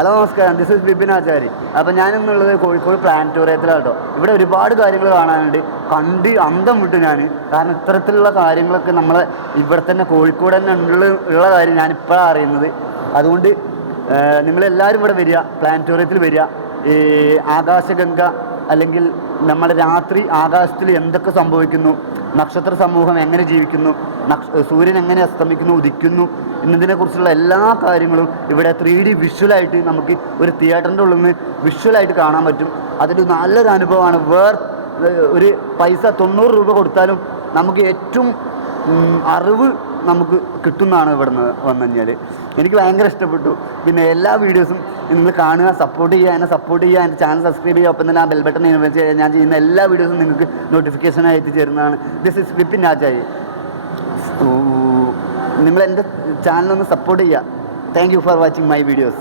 Hello നമസ്കാരം, this is Bipin ആചാരി. അപ്പോൾ ഞാനിന്നുള്ളത് കോഴിക്കോട് പ്ലാനറ്റോറിയത്തിലാണ് കേട്ടോ. ഇവിടെ ഒരുപാട് കാര്യങ്ങൾ കാണാനുണ്ട്. കണ്ട് അന്തം വിട്ടു ഞാൻ. കാരണം ഇത്തരത്തിലുള്ള കാര്യങ്ങളൊക്കെ നമ്മളെ ഇവിടെ തന്നെ കോഴിക്കോട് തന്നെ ഉള്ള കാര്യം ഞാനിപ്പോഴാണ് അറിയുന്നത്. അതുകൊണ്ട് നിങ്ങളെല്ലാവരും ഇവിടെ വരിക, പ്ലാനറ്റോറിയത്തിൽ വരിക. ഈ ആകാശഗംഗ അല്ലെങ്കിൽ നമ്മുടെ രാത്രി ആകാശത്തിൽ എന്തൊക്കെ സംഭവിക്കുന്നു, നക്ഷത്ര സമൂഹം എങ്ങനെ ജീവിക്കുന്നു, സൂര്യൻ എങ്ങനെ അസ്തമിക്കുന്നു ഉദിക്കുന്നു എന്നതിനെക്കുറിച്ചുള്ള എല്ലാ കാര്യങ്ങളും ഇവിടെ 3D വിഷ്വലായിട്ട് നമുക്ക് ഒരു തിയേറ്ററിൻ്റെ ഉള്ളിൽ നിന്ന് വിഷ്വലായിട്ട് കാണാൻ പറ്റും. അതൊരു നല്ലൊരു അനുഭവമാണ്. ഒരു പൈസ 90 രൂപ കൊടുത്താലും നമുക്ക് ഏറ്റവും അറിവ് നമുക്ക് കിട്ടുന്നതാണ് ഇവിടെ നിന്ന് വന്നു കഴിഞ്ഞാൽ. എനിക്ക് ഭയങ്കര ഇഷ്ടപ്പെട്ടു. പിന്നെ എല്ലാ വീഡിയോസും നിങ്ങൾ കാണുക, സപ്പോർട്ട് ചെയ്യുക, എന്നെ സപ്പോർട്ട് ചെയ്യുക, എൻ്റെ ചാനൽ സബ്സ്ക്രൈബ് ചെയ്യുക. ഒപ്പം തന്നെ ആ ബെൽ ബട്ടൺ ഇൻവെസ്റ്റ് ചെയ്യുക. ഞാൻ ചെയ്യുന്ന എല്ലാ വീഡിയോസും നിങ്ങൾക്ക് നോട്ടിഫിക്കേഷനായി എത്തിച്ചേരുന്നതാണ്. ദിസ് ഇസ് ബിപിൻ ആചാരി. നിങ്ങൾ എൻ്റെ ചാനലൊന്ന് സപ്പോർട്ട് ചെയ്യുക. Thank you for watching my videos.